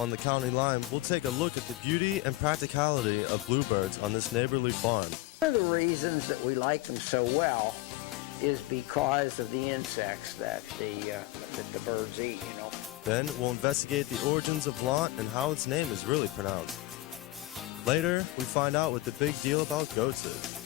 On the county line, we'll take a look at the beauty and practicality of bluebirds on this neighborly farm. One of the reasons that we like them so well is because of the insects that the birds eat, you know. Then we'll investigate the origins of Volant and how its name is really pronounced. Later, we find out what the big deal about goats is.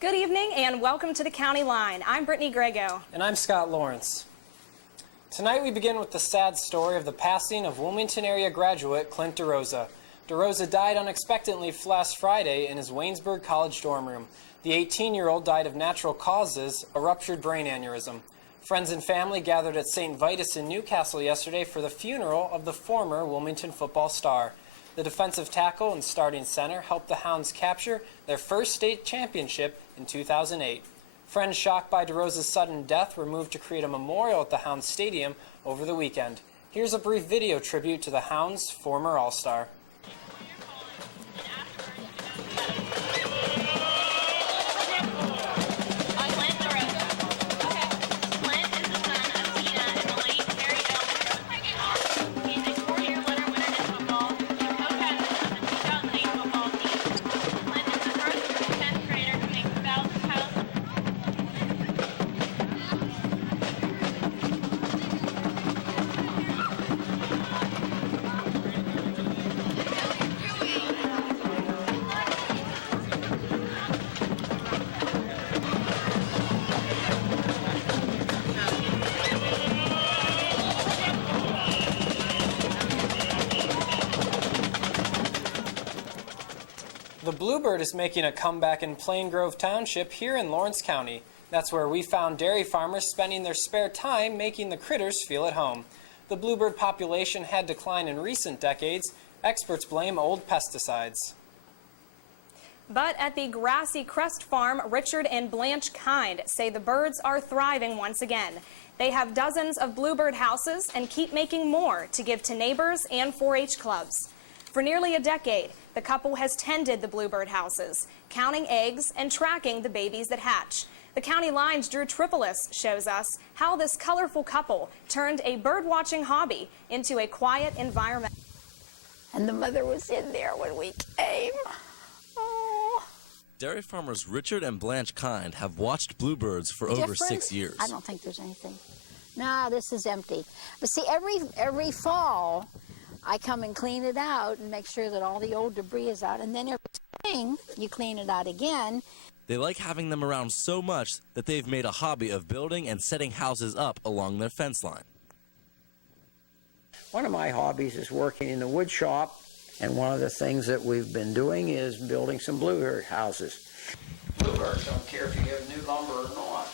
Good evening and welcome to the County Line. I'm Brittany Grego. And I'm Scott Lawrence. Tonight we begin with the sad story of the passing of Wilmington area graduate Clint DeRosa. DeRosa died unexpectedly last Friday in his Waynesburg College dorm room. The 18-year-old died of natural causes, a ruptured brain aneurysm. Friends and family gathered at St. Vitus in Newcastle yesterday for the funeral of the former Wilmington football star. The defensive tackle and starting center helped the Hounds capture their first state championship in 2008. Friends shocked by DeRosa's sudden death were moved to create a memorial at the Hounds Stadium over the weekend. Here's a brief video tribute to the Hounds' former All-Star. The bluebird is making a comeback in Plain Grove Township here in Lawrence County. That's where we found dairy farmers spending their spare time making the critters feel at home. The bluebird population had declined in recent decades. Experts blame old pesticides. But at the Grassy Crest Farm, Richard and Blanche Kind say the birds are thriving once again. They have dozens of bluebird houses and keep making more to give to neighbors and 4-H clubs. For nearly a decade, the couple has tended the bluebird houses, counting eggs and tracking the babies that hatch. The County Line's Drew Tripolis shows us how this colorful couple turned a bird-watching hobby into a quiet environment. And the mother was in there when we came. Oh. Dairy farmers Richard and Blanche Kind have watched bluebirds for over 6 years. I don't think there's anything. No, this is empty. But see, every fall, I come and clean it out and make sure that all the old debris is out. And then every spring, you clean it out again. They like having them around so much that they've made a hobby of building and setting houses up along their fence line. One of my hobbies is working in the wood shop, and one of the things that we've been doing is building some bluebird houses. Bluebirds don't care if you have new lumber or not.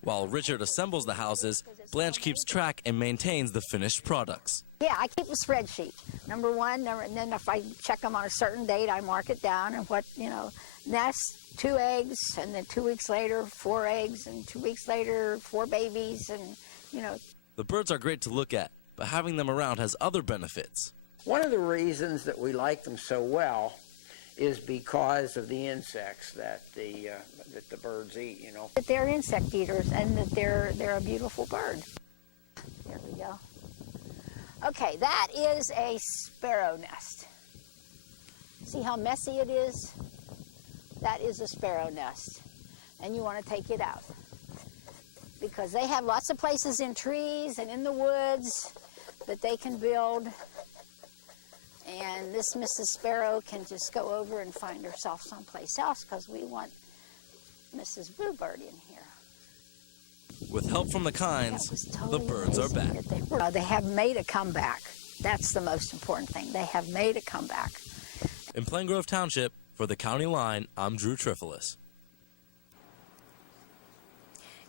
While Richard assembles the houses, Blanche keeps track and maintains the finished products. Yeah, I keep a spreadsheet. Number one, and then if I check them on a certain date, I mark it down and what, nest, 2 eggs, and then 2 weeks later, 4 eggs, and 2 weeks later, 4 babies, and, The birds are great to look at, but having them around has other benefits. One of the reasons that we like them so well is because of the insects that the birds eat, That they're insect eaters and that they're a beautiful bird. There we go. Okay, that is a sparrow nest. See how messy it is? That is a sparrow nest. And you want to take it out. Because they have lots of places in trees and in the woods that they can build And this Mrs. Sparrow can just go over and find herself someplace else because we want Mrs. Bluebird in here. With help from the Kinds, Totally the birds are amazing back. that they have made a comeback. That's the most important thing. They have made a comeback. In Plain Grove Township, for the County Line, I'm Drew Trifolis.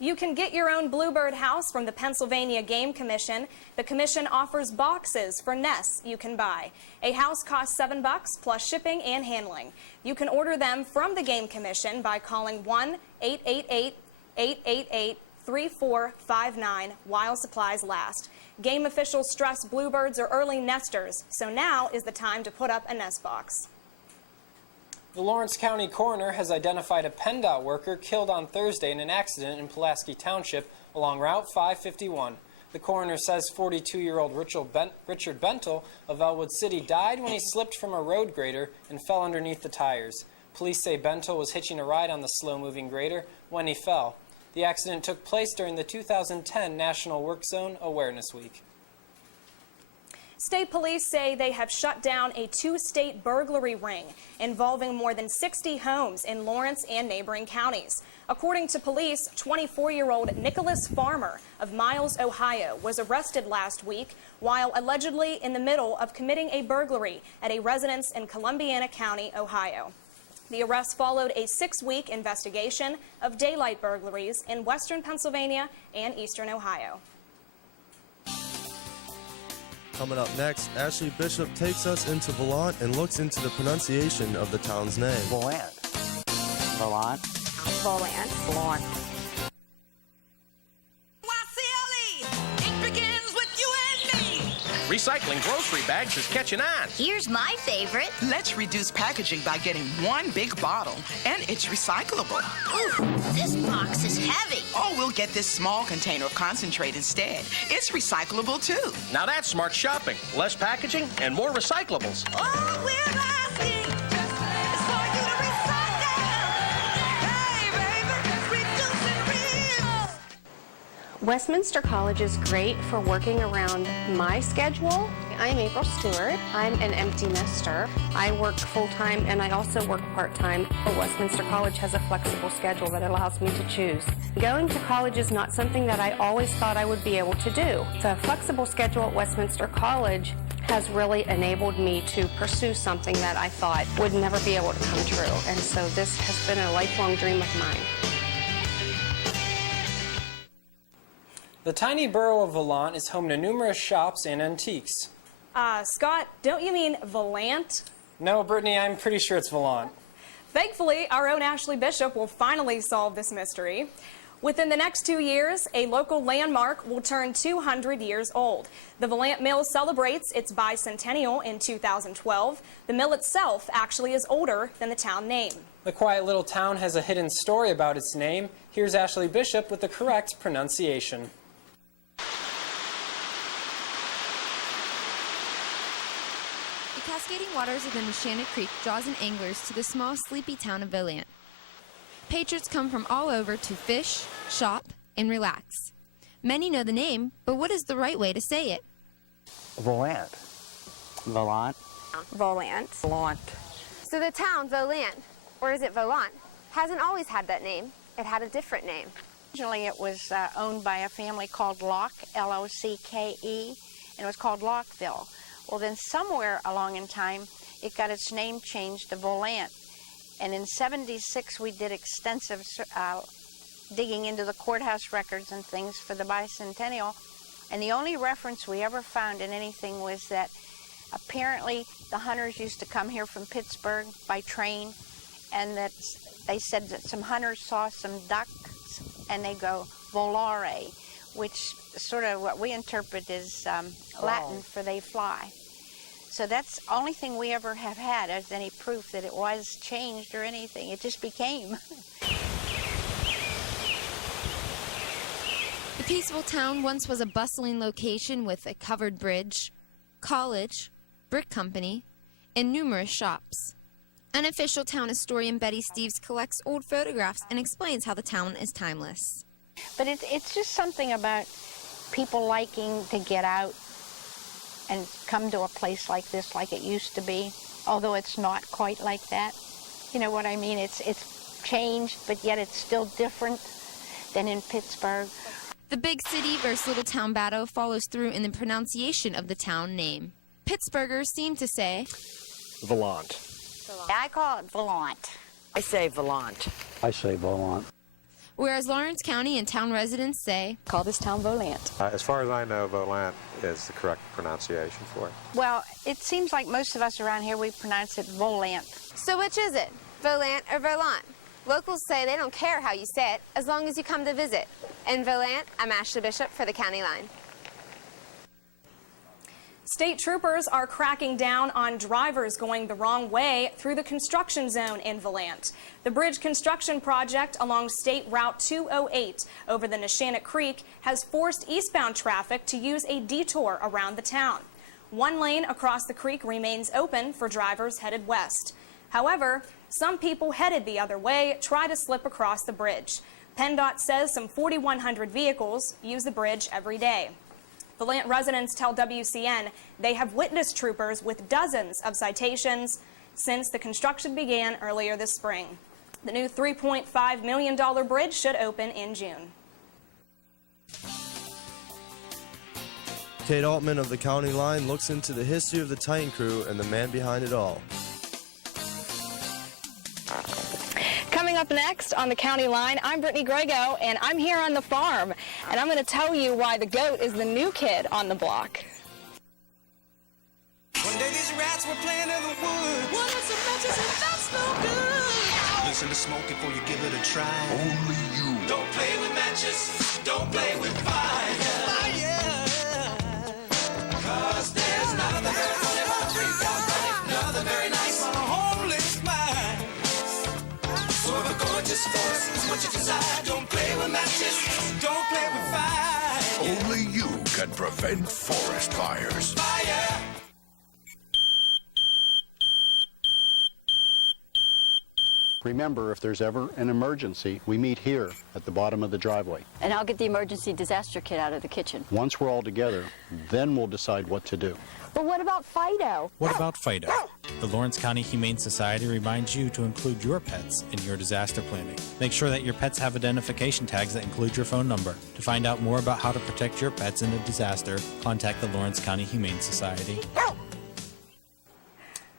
You can get your own bluebird house from the Pennsylvania Game Commission. The commission offers boxes for nests you can buy. A house costs $7 plus shipping and handling. You can order them from the Game Commission by calling 1-888-888-3459 while supplies last. Game officials stress bluebirds are early nesters, so now is the time to put up a nest box. The Lawrence County coroner has identified a PennDOT worker killed on Thursday in an accident in Pulaski Township along Route 551. The coroner says 42-year-old Richard Bentel of Elwood City died when he slipped from a road grader and fell underneath the tires. Police say Bentel was hitching a ride on the slow-moving grader when he fell. The accident took place during the 2010 National Work Zone Awareness Week. State police say they have shut down a two-state burglary ring involving more than 60 homes in Lawrence and neighboring counties. According to police, 24-year-old Nicholas Farmer of Miles, Ohio, was arrested last week while allegedly in the middle of committing a burglary at a residence in Columbiana County, Ohio. The arrest followed a 6-week investigation of daylight burglaries in western Pennsylvania and eastern Ohio. Coming up next, Ashley Bishop takes us into Volant and looks into the pronunciation of the town's name. Volant. Volant. Volant. Volant. Recycling grocery bags is catching on. Here's my favorite. Let's reduce packaging by getting one big bottle, and it's recyclable. Ooh, this box is heavy. Oh, we'll get this small container of concentrate instead. It's recyclable, too. Now that's smart shopping. Less packaging and more recyclables. All we're asking is for you to recycle. Hey, baby, reduce and reuse. Westminster College is great for working around my schedule. I'm April Stewart. I'm an empty nester. I work full-time and I also work part-time. Westminster College has a flexible schedule that allows me to choose. Going to college is not something that I always thought I would be able to do. The flexible schedule at Westminster College has really enabled me to pursue something that I thought would never be able to come true. And so this has been a lifelong dream of mine. The tiny borough of Volant is home to numerous shops and antiques. Scott, don't you mean Volant? No, Brittany, I'm pretty sure it's Volant. Thankfully, our own Ashley Bishop will finally solve this mystery. Within the next 2 years, a local landmark will turn 200 years old. The Volant Mill celebrates its bicentennial in 2012. The mill itself actually is older than the town name. The quiet little town has a hidden story about its name. Here's Ashley Bishop with the correct pronunciation. The cascading waters of the Neshannock Creek draws in anglers to the small, sleepy town of Volant. Patrons come from all over to fish, shop, and relax. Many know the name, but what is the right way to say it? Volant. Volant. Volant. Volant. So the town, Volant, or is it Volant, hasn't always had that name. It had a different name. Originally, it was owned by a family called Locke, L-O-C-K-E, and it was called Lockville. Well, then somewhere along in time, it got its name changed to Volant. And in '76, we did extensive digging into the courthouse records and things for the bicentennial. And the only reference we ever found in anything was that apparently the hunters used to come here from Pittsburgh by train, and that they said that some hunters saw some ducks, and they go volare, which sort of what we interpret as Latin for they fly. So that's the only thing we ever have had as any proof that it was changed or anything. It just became. The peaceful town once was a bustling location with a covered bridge, college, brick company, and numerous shops. Unofficial town historian Betty Steves collects old photographs and explains how the town is timeless. But it's just something about people liking to get out and come to a place like this like it used to be, although it's not quite like that. You know what I mean? It's changed, but yet it's still different than in Pittsburgh. The big city versus little town battle follows through in the pronunciation of the town name. Pittsburghers seem to say Volant. I call it Volant. I say Volant. I say Volant. whereas Lawrence County and town residents say, call this town Volant. As far as I know, Volant is the correct pronunciation for it. Well, it seems like most of us around here, we pronounce it Volant. So which is it, Volant or Volant? Locals say they don't care how you say it, as long as you come to visit. In Volant, I'm Ashley Bishop for the County Line. State troopers are cracking down on drivers going the wrong way through the construction zone in Volant. The bridge construction project along State Route 208 over the Neshannock Creek has forced eastbound traffic to use a detour around the town. One lane across the creek remains open for drivers headed west. However, some people headed the other way try to slip across the bridge. PennDOT says some 4,100 vehicles use the bridge every day. Volant residents tell WCN they have witnessed troopers with dozens of citations since the construction began earlier this spring. The new $3.5 million bridge should open in June. Kate Altman of the County Line looks into the history of the Titan Crew and the man behind it all. Coming up next on the County Line, I'm Brittany Grego, and I'm here on the farm, and I'm going to tell you why the goat is the new kid on the block. One day these rats were playing in the woods. What are some matches and that's no good? Listen to smoke before you give it a try. Only you. Don't play with matches. Don't play with fire. Cause there's nothing very funny about a freak-out bunny. Nothing very nice on a homeless mind. So if a gorgeous force is what you desire, don't play with matches. Don't play with fire. Only you can prevent forest fires. Fire. Remember, if there's ever an emergency, we meet here at the bottom of the driveway. And I'll get the emergency disaster kit out of the kitchen. Once we're all together, then we'll decide what to do. But what about Fido? What about Fido? The Lawrence County Humane Society reminds you to include your pets in your disaster planning. Make sure that your pets have identification tags that include your phone number. To find out more about how to protect your pets in a disaster, contact the Lawrence County Humane Society.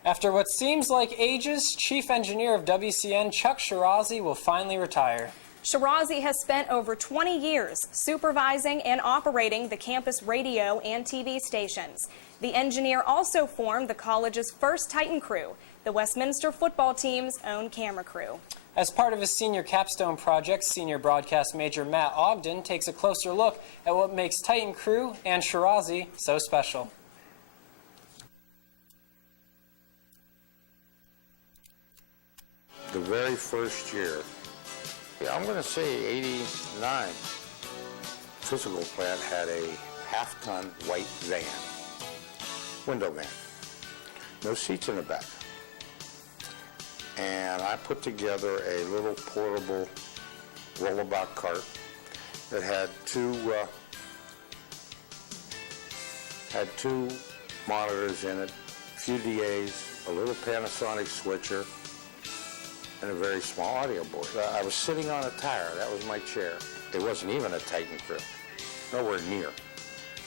After what seems like ages, Chief Engineer of WCN Chuck Shirazi will finally retire. Shirazi has spent over 20 years supervising and operating the campus radio and TV stations. The engineer also formed the college's first Titan crew, the Westminster football team's own camera crew. As part of his senior capstone project, senior broadcast major Matt Ogden takes a closer look at what makes Titan crew and Shirazi so special. The very first year, I'm going to say 89, physical plant had a half-ton white van, window van, no seats in the back. And I put together a little portable rollabout cart that had two monitors in it, a few DAs, a little Panasonic switcher, and a very small audio board. I was sitting on a tire. That was my chair. It wasn't even a Titan crew. Nowhere near.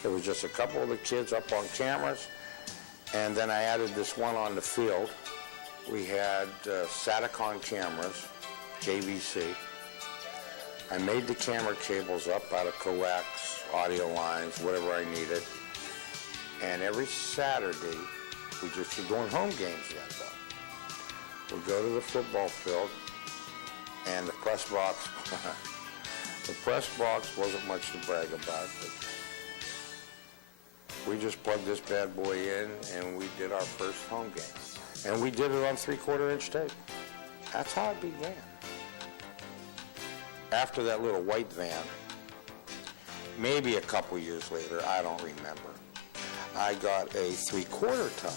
It was just a couple of the kids up on cameras, and then I added this one on the field. We had Satacom cameras, JVC. I made the camera cables up out of coax, audio lines, whatever I needed. And every Saturday, we just were doing home games yet, though. We'd go to the football field, and the press box, the press box wasn't much to brag about, but we just plugged this bad boy in, and we did our first home game. And we did it on 3/4-inch tape. That's how it began. After that little white van, maybe a couple years later, I don't remember, I got a 3/4-ton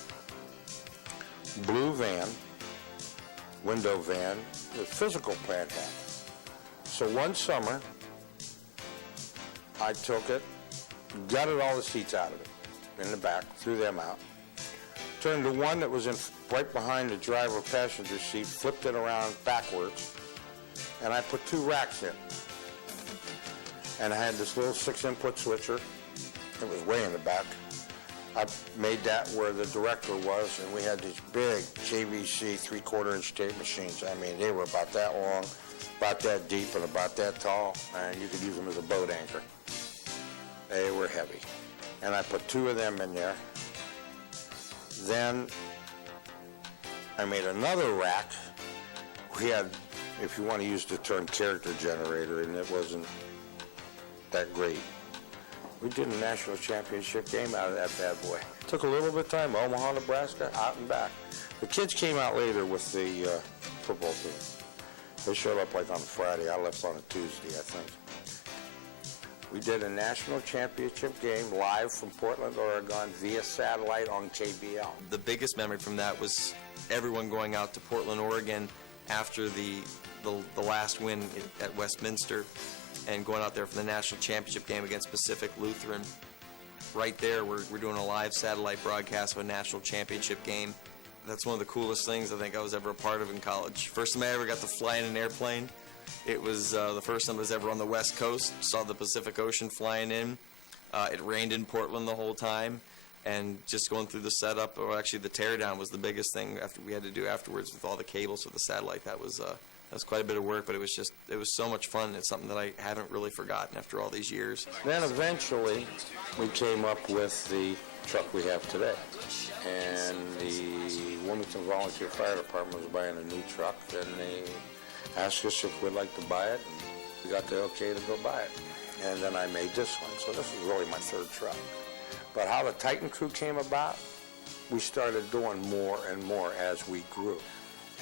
blue van, window van with physical plant hat. So one summer, I took it, gutted all the seats out of it, in the back, threw them out. Turned to one that was in right behind the driver passenger seat, flipped it around backwards, and I put 2 racks in. And I had this little 6-input switcher. It was way in the back. I made that where the director was, and we had these big JVC 3/4-inch tape machines. I mean, they were about that long, about that deep, and about that tall, and you could use them as a boat anchor. They were heavy. And I put 2 of them in there. Then I made another rack. We had, if you want to use the term, character generator, and it wasn't that great. We did a national championship game out of that bad boy. Took a little bit of time, Omaha, Nebraska, out and back. The kids came out later with the football team. They showed up like on Friday. I left on a Tuesday, I think. We did a national championship game live from Portland, Oregon, via satellite on KBL. The biggest memory from that was everyone going out to Portland, Oregon after the last win at Westminster and going out there for the national championship game against Pacific Lutheran. Right there, we're doing a live satellite broadcast of a national championship game. That's one of the coolest things I think I was ever a part of in college. First time I ever got to fly in an airplane. It was the first time I was ever on the West Coast. Saw the Pacific Ocean flying in. It rained in Portland the whole time. And just going through the setup, or actually the teardown was the biggest thing we had to do afterwards with all the cables for the satellite. That was quite a bit of work, but it was so much fun. It's something that I haven't really forgotten after all these years. Then eventually we came up with the truck we have today. And the Wilmington Volunteer Fire Department was buying a new truck, and they asked us if we'd like to buy it, and we got the okay to go buy it. And then I made this one, so this is really my 3rd truck. But how the Titan crew came about, we started doing more and more as we grew.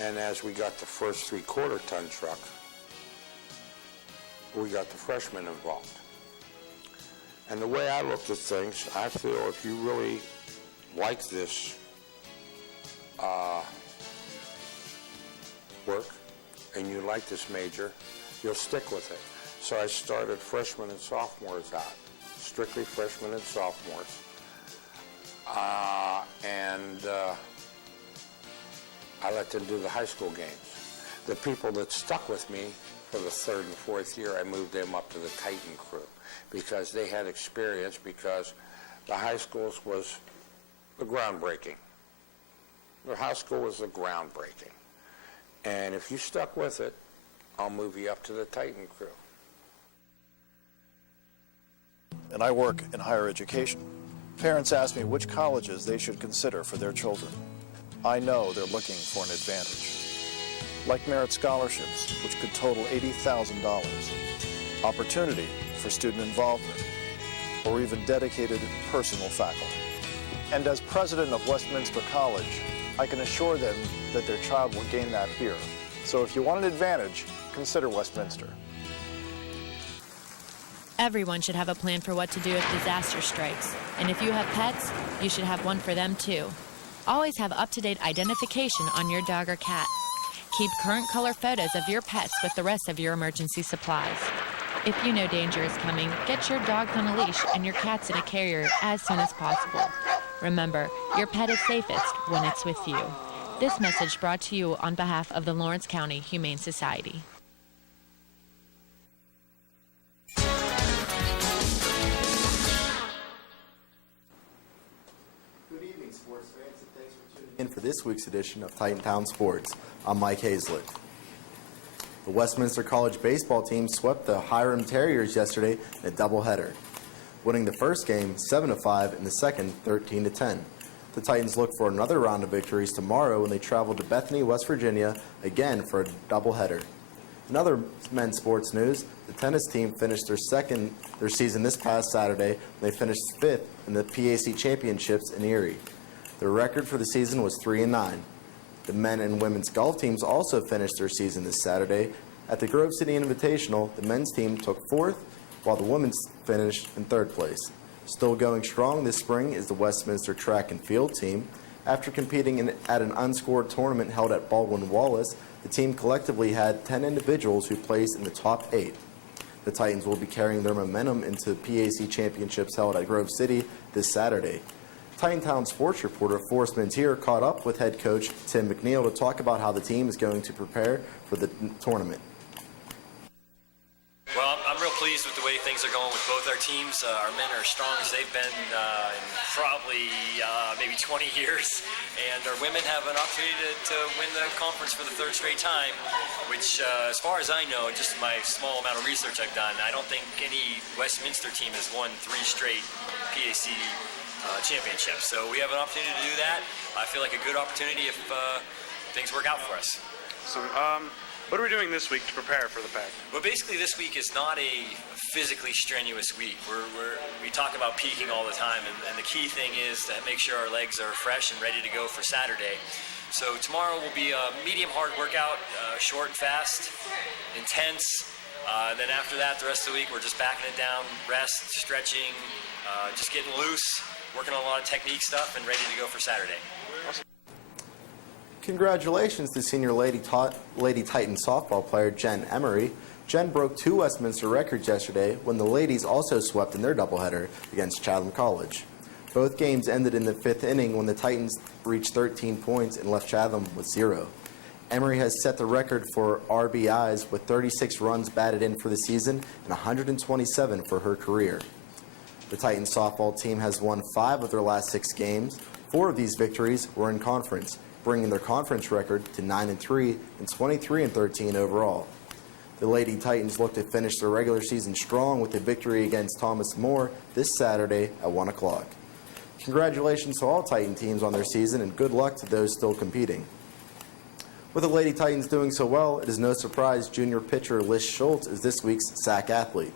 And as we got the first 3/4-ton truck, we got the freshmen involved. And the way I looked at things, I feel if you really like this work and you like this major, you'll stick with it. So I started freshmen and sophomores out, strictly freshmen and sophomores. I let them do the high school games. The people that stuck with me for the 3rd and 4th year, I moved them up to the Titan crew because they had experience, because the high schools was the groundbreaking. The high school was the groundbreaking. And if you stuck with it, I'll move you up to the Titan crew. And I work in higher education. Parents ask me which colleges they should consider for their children. I know they're looking for an advantage. Like merit scholarships, which could total $80,000, opportunity for student involvement, or even dedicated personal faculty. And as president of Westminster College, I can assure them that their child will gain that here. So if you want an advantage, consider Westminster. Everyone should have a plan for what to do if disaster strikes. And if you have pets, you should have one for them too. Always have up-to-date identification on your dog or cat. Keep current color photos of your pets with the rest of your emergency supplies. If you know danger is coming, get your dogs on a leash and your cats in a carrier as soon as possible. Remember, your pet is safest when it's with you. This message brought to you on behalf of the Lawrence County Humane Society. In for this week's edition of Titantown Sports. I'm Mike Hazlett. The Westminster College baseball team swept the Hiram Terriers yesterday in a doubleheader, winning the first game 7-5 and the second 13-10. The Titans look for another round of victories tomorrow when they travel to Bethany, West Virginia, again for a doubleheader. In other men's sports news, the tennis team finished their season this past Saturday when they finished 5th in the PAC Championships in Erie. Their record for the season was 3-9. The men and women's golf teams also finished their season this Saturday. At the Grove City Invitational, the men's team took 4th, while the women's finished in 3rd place. Still going strong this spring is the Westminster track and field team. After competing at an unscored tournament held at Baldwin-Wallace, the team collectively had 10 individuals who placed in the top 8. The Titans will be carrying their momentum into the PAC Championships held at Grove City this Saturday. Titantown sports reporter Forrest Mintier caught up with head coach Tim McNeil to talk about how the team is going to prepare for the tournament. Well, I'm real pleased with the way things are going with both our teams. Our men are as strong as they've been in probably maybe 20 years. And our women have an opportunity to win the conference for the third straight time, which, as far as I know, just my small amount of research I've done, I don't think any Westminster team has won 3 straight PAC championships. So we have an opportunity to do that. I feel like a good opportunity if things work out for us. So, what are we doing this week to prepare for the pack? Well, basically, this week is not a physically strenuous week. We talk about peaking all the time, and the key thing is to make sure our legs are fresh and ready to go for Saturday. So tomorrow will be a medium hard workout, short and fast, intense. Then after that, the rest of the week, we're just backing it down, rest, stretching, just getting loose, working on a lot of technique stuff, and ready to go for Saturday. Congratulations to senior Lady Titan softball player Jen Emery. Jen broke 2 Westminster records yesterday when the ladies also swept in their doubleheader against Chatham College. Both games ended in the 5th inning when the Titans reached 13 points and left Chatham with 0. Emery has set the record for RBIs with 36 runs batted in for the season and 127 for her career. The Titans softball team has won 5 of their last 6 games. 4 of these victories were in conference, bringing their conference record to 9-3 and 23-13 overall. The Lady Titans look to finish their regular season strong with a victory against Thomas More this Saturday at 1 o'clock. Congratulations to all Titan teams on their season and good luck to those still competing. With the Lady Titans doing so well, it is no surprise junior pitcher Liz Schultz is this week's SAC athlete.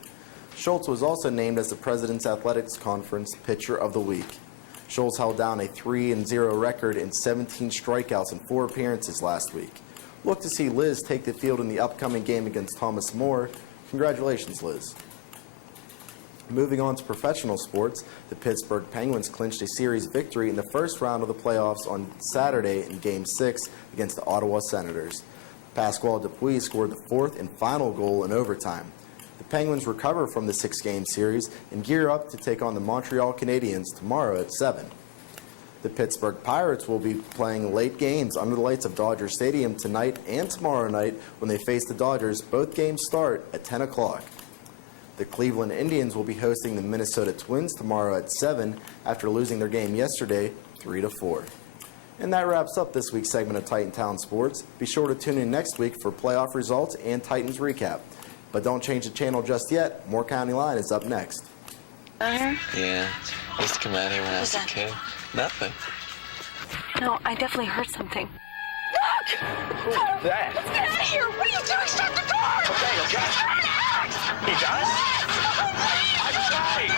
Schultz was also named as the President's Athletics Conference Pitcher of the Week. Schultz held down a 3-0 record and 17 strikeouts in 4 appearances last week. Look to see Liz take the field in the upcoming game against Thomas More. Congratulations, Liz. Moving on to professional sports, the Pittsburgh Penguins clinched a series victory in the first round of the playoffs on Saturday in Game 6 against the Ottawa Senators. Pasquale Dupuis scored the 4th and final goal in overtime. The Penguins recover from the 6-game series and gear up to take on the Montreal Canadiens tomorrow at 7. The Pittsburgh Pirates will be playing late games under the lights of Dodger Stadium tonight and tomorrow night when they face the Dodgers. Both games start at 10 o'clock. The Cleveland Indians will be hosting the Minnesota Twins tomorrow at 7 after losing their game yesterday 3-4. And that wraps up this week's segment of Titantown Sports. Be sure to tune in next week for playoff results and Titans recap. But don't change the channel just yet. More County Line is up next. Yeah, I used to come out here when I was a kid. Nothing. No, I definitely heard something. Who's that? Let's get out of here! What are you doing? Shut the door! Okay. He does? I say!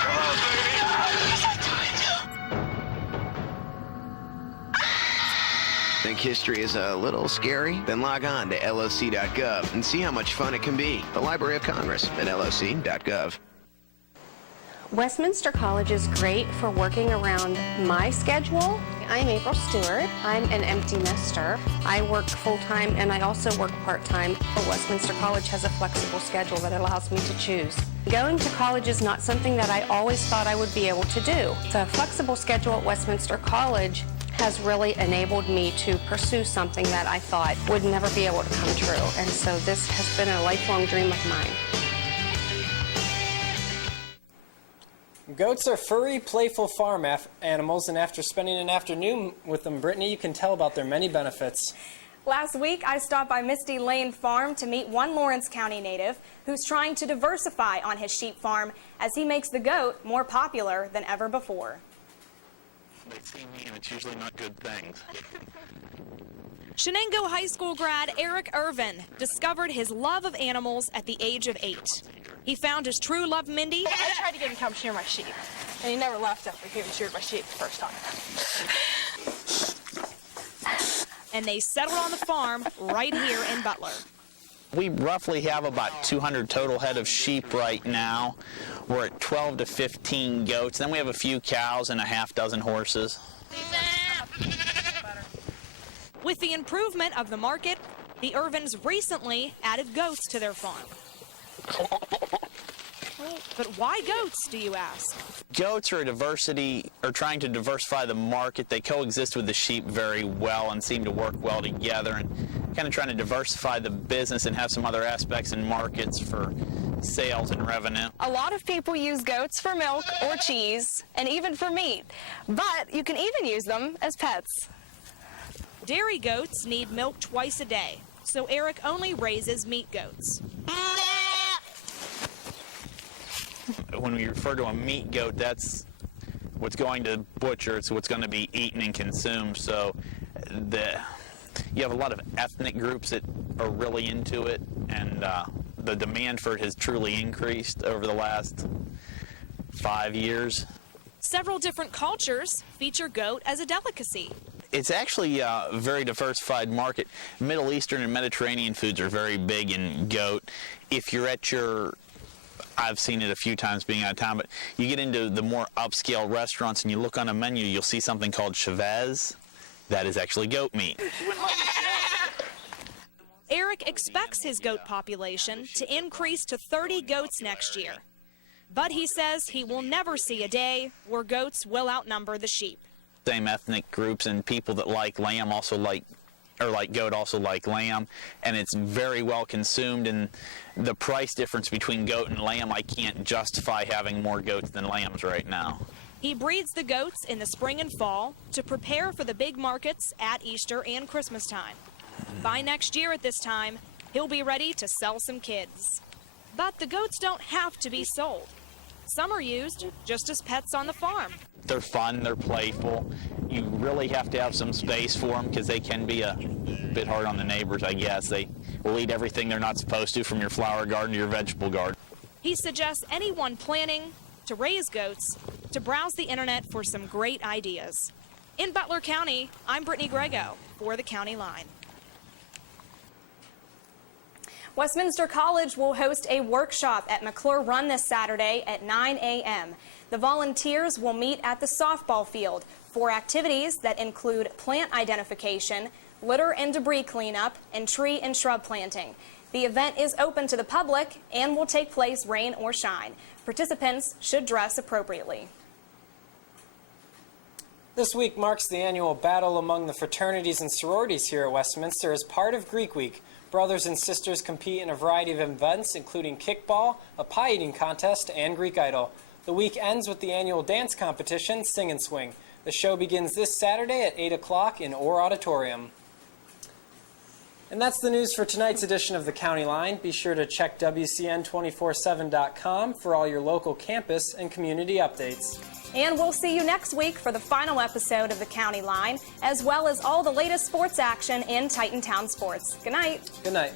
Come on, baby! Think history is a little scary? Then log on to loc.gov and see how much fun it can be. The Library of Congress at loc.gov. Westminster College is great for working around my schedule. I'm April Stewart. I'm an empty nester. I work full-time and I also work part-time. Westminster College has a flexible schedule that allows me to choose. Going to college is not something that I always thought I would be able to do. The flexible schedule at Westminster College has really enabled me to pursue something that I thought would never be able to come true. And so this has been a lifelong dream of mine. Goats are furry, playful farm animals, and after spending an afternoon with them, Brittany, you can tell about their many benefits. Last week, I stopped by Misty Lane Farm to meet one Lawrence County native who's trying to diversify on his sheep farm as he makes the goat more popular than ever before. They see me, and it's usually not good things. Shenango High School grad Eric Irvin discovered his love of animals at the age of 8. He found his true love, Mindy. I tried to get him to come shear my sheep, and he never left after he sheared my sheep the first time. And they settled on the farm right here in Butler. We roughly have about 200 total head of sheep right now. We're at 12 to 15 goats. Then we have a few cows and a half dozen horses. With the improvement of the market, the Irvins recently added goats to their farm. But why goats, do you ask? Goats are trying to diversify the market. They coexist with the sheep very well and seem to work well together, and kind of trying to diversify the business and have some other aspects and markets for sales and revenue. A lot of people use goats for milk or cheese and even for meat, but you can even use them as pets. Dairy goats need milk twice a day, so Eric only raises meat goats. When we refer to a meat goat, that's what's going to butcher. It's what's going to be eaten and consumed. So you have a lot of ethnic groups that are really into it, and the demand for it has truly increased over the last 5 years. Several different cultures feature goat as a delicacy. It's actually a very diversified market. Middle Eastern and Mediterranean foods are very big in goat. If you're at I've seen it a few times being out of town, but you get into the more upscale restaurants and you look on a menu, you'll see something called cheves. That is actually goat meat. Eric expects his goat population to increase to 30 goats next year. But he says he will never see a day where goats will outnumber the sheep. Same ethnic groups and people that like lamb also like goat also like lamb, and it's very well consumed, and the price difference between goat and lamb, I can't justify having more goats than lambs right now. He breeds the goats in the spring and fall to prepare for the big markets at Easter and Christmas time. By next year at this time, he'll be ready to sell some kids. But the goats don't have to be sold. Some are used just as pets on the farm. They're fun, they're playful. You really have to have some space for them because they can be a bit hard on the neighbors, I guess. They will eat everything they're not supposed to, from your flower garden to your vegetable garden. He suggests anyone planning to raise goats to browse the internet for some great ideas. In Butler County, I'm Brittany Grego for the County Line. Westminster College will host a workshop at McClure Run this Saturday at 9 a.m. The volunteers will meet at the softball field for activities that include plant identification, litter and debris cleanup, and tree and shrub planting. The event is open to the public and will take place rain or shine. Participants should dress appropriately. This week marks the annual battle among the fraternities and sororities here at Westminster as part of Greek Week. Brothers and sisters compete in a variety of events, including kickball, a pie eating contest, and Greek Idol. The week ends with the annual dance competition, Sing and Swing. The show begins this Saturday at 8 o'clock in Orr Auditorium. And that's the news for tonight's edition of the County Line. Be sure to check WCN247.com for all your local campus and community updates. And we'll see you next week for the final episode of the County Line, as well as all the latest sports action in Titantown sports. Good night. Good night.